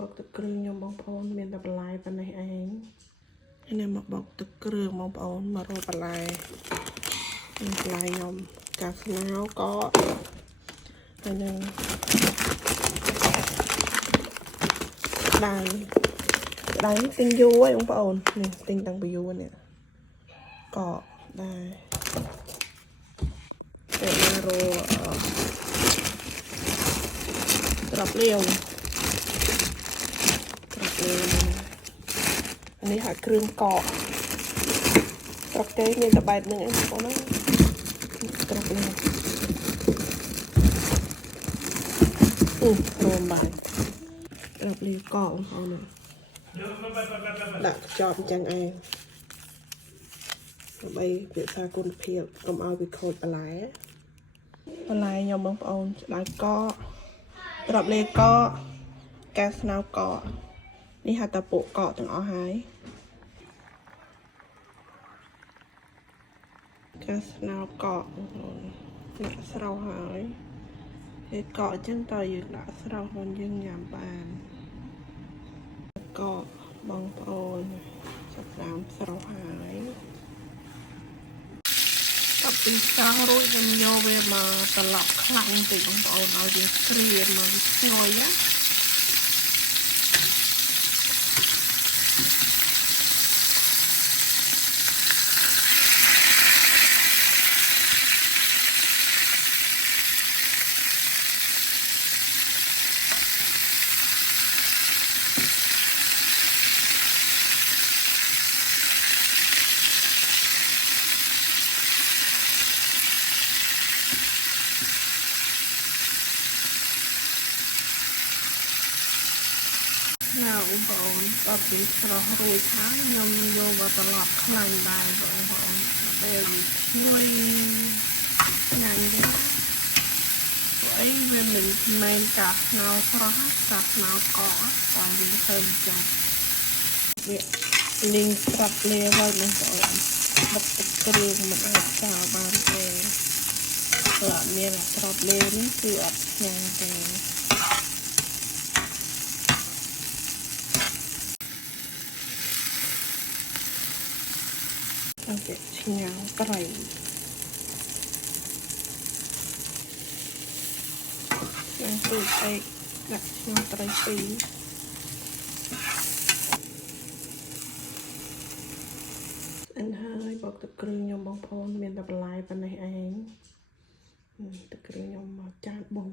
bọcទឹកគ្រឿងខ្ញុំបងប្អូនមានតែបន្លែប៉ុណ្ណេះឯងនេះមកបោកទឹកគ្រឿងបងប្អូនមករកបន្លែខ្ញុំកាស្នោក៏ហើយនឹងដៃទិញយូរហើយបងប្អូននេះទិញតាំងពីយូរនេះក៏ដែរតែមករកត្រាប់លាវនេះហាក់គ្រឿងកកស្រុកគេមានតែបែបហ្នឹងឯងបងប្អូនណាត្រាប់លាវរួមបាយត្រាប់លាវកកបងប្អូនណាដាក់ខ្ចប់អញ្ចឹងឯងដើម្បីវាសាគុណភាពកុំឲ្យវាខូចបន្លែខ្ញុំបងប្អូនស្ដៅកកត្រាប់លាវកកកាស្នោកកនេះហៅតាពួកកកទាំងអស់ហើយកាស្នោកកដាក់ស្រោហើយហើយកកអញ្ចឹងតើយើងដាក់ស្រោមុនយើងញ៉ាំបានកកបងប្អូនចាប់តាមស្រោហើយតាពីស្រោរួចខ្ញុំយកវាមកត្រឡប់ខ្លាំងតិចបងប្អូនឲ្យវាក្រៀមមកស្ងុយណាបងប្អូនតបពីស្រោះរួចហើយខ្ញុំយកមកត្រឡប់ខ្លាញ់ដែរបងប្អូនពេលវាឈ្ងុយញ៉ាំទេព្រោះអីវាមិនមែនកាស្នោស្រស់កាស្នោកកតែវាទៅចាស់វាលីងស្រាប់លាហើយបងប្អូនបិទទឹកគ្រឿងមិនអាចចោលបានទេព្រោះអត់មានស្រាប់លានេះគឺអត់ញ៉ាំទេវាឆ្ងាញ់ប្រៃយ៉ាងទូពេកដាក់ឆ្ងាញ់ប្រៃពីរហើយបោកទឹកគ្រឿងខ្ញុំបងប្អូនមានតែបន្លែប៉ុណ្ណេះឯងទឹកគ្រឿងខ្ញុំមកចានបង